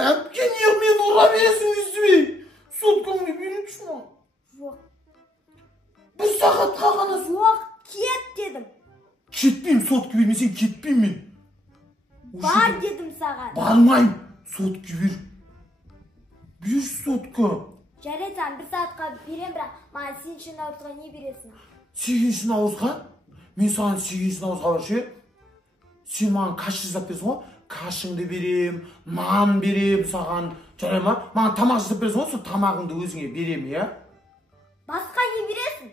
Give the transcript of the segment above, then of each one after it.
Әпкен мен ұра бересің үстіме. Соткаңды беріп шуна. Жоқ. Bir saat қалғаны. Жоқ, кет дедім. Кетпеймін, сотқа бермесең кетпеймін мен. Бар дедім саған. Бармайым, сотқа бер. Бер сотқа. Жарайсың, бір саатқа берем, бірақ маған сегізінші наурызға не бересің? Сегізінші наурызға? Мен саған сегізінші наурызға баршы. Сен маған каш жасап бересің ғой? Кашыңды берем, нан берем саған. Жарай ма? Маған тамақ жасап бересің ғой? Сол тамағыңды өзіңе берем, я? Басқа не бересің?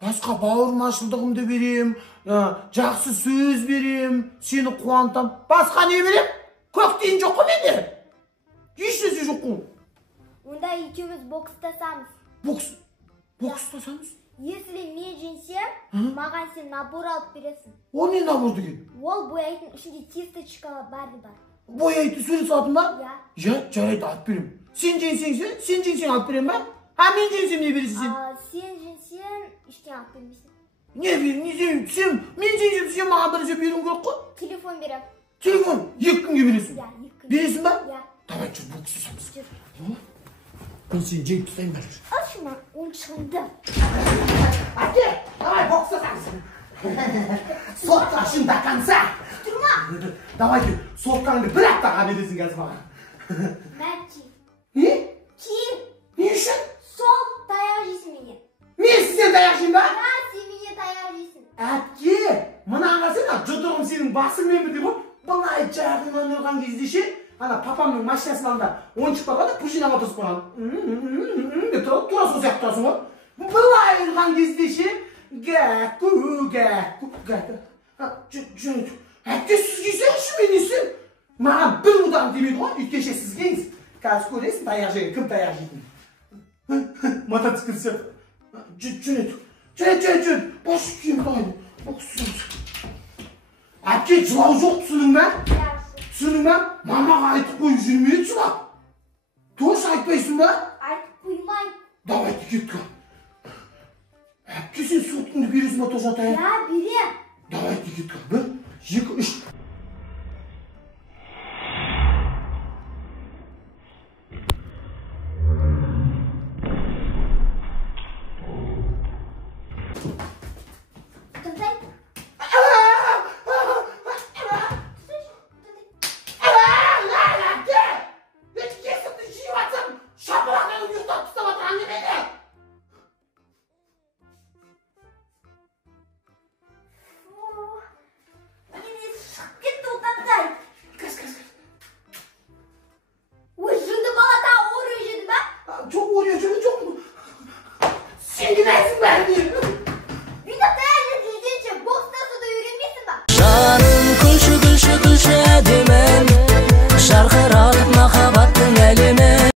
Басқа бауырмашылдығымды берем, жақсы сөз берем, сені қуантам. Басқа не берем? Көк дейін жоқ қой менде. Ешнәрсе жоқ қой. Онда екеуміз бокстасамыз. Бокстасамыз? Если мен жеңсем, маған сен набор алып бересің. О не набор деген? Ол бояйтын ішінде тесточкалар бәрі бар. Бояйтын сурет салатын ба? Иә. Жарайды, алып берем. Сен жеңсең алып берем ба? Мен жеңсем не бересің сен? Сен жеңсең, ештеңе алып бермейсің. Не берем? Мен жеңсем, сен маған бірінші беруің керек қой. Телефон берем. Телефон 2 күнге бересің? Иә, 2 күн. Бересің ба? Иә. Давай, жүр, бокстасамыз. Мен сені жеңіп тұтайын бәрі. Ал шуна, ойыншығыңды. Әке, давай бокстасамыз. Сотқа шын до конца. Тұрма. Давай, соткаңды бір аптаға бересің қазір маған. Мен киім. Не? Киім. Не үшін? Сол таяқ жейсің менен. Мен сізден таяқ жеймін ба? Сен менен таяқ жейсің. Әпке, мынаған қарасana, жұдырығым сенің басыңмен бірдей ғой. Былай жағынан ұрған кезде ше, ана папамның машинасының алдында ойыншық бар да, пружинаға тосып қойған. Деп тұрады, тура сол сияқты тұрасың ғой. Былай ұрған кезде ше, гәкку. Әпке, сіз кейсеңізші мен естен. Маған бір ұдағын демейді ғой, үйткенше сіз кейіңіз. Қазір көресің таяқ жеген, кім таяқ жейтін? Мотоцикл сияқты. Жүр. Баш киім дайын. Әпке, жылау жоқ, түсінің бә? Түсінің бә? Мамаға айтып қойып жүрмейді жылап. Дұрыс айтпайсың ба? Айтып қоймай. Давайте кетті. Әпке, сен соткыңды бересің ба тоша таяқ? Я берем. Давайте кетті. 1, 2, 3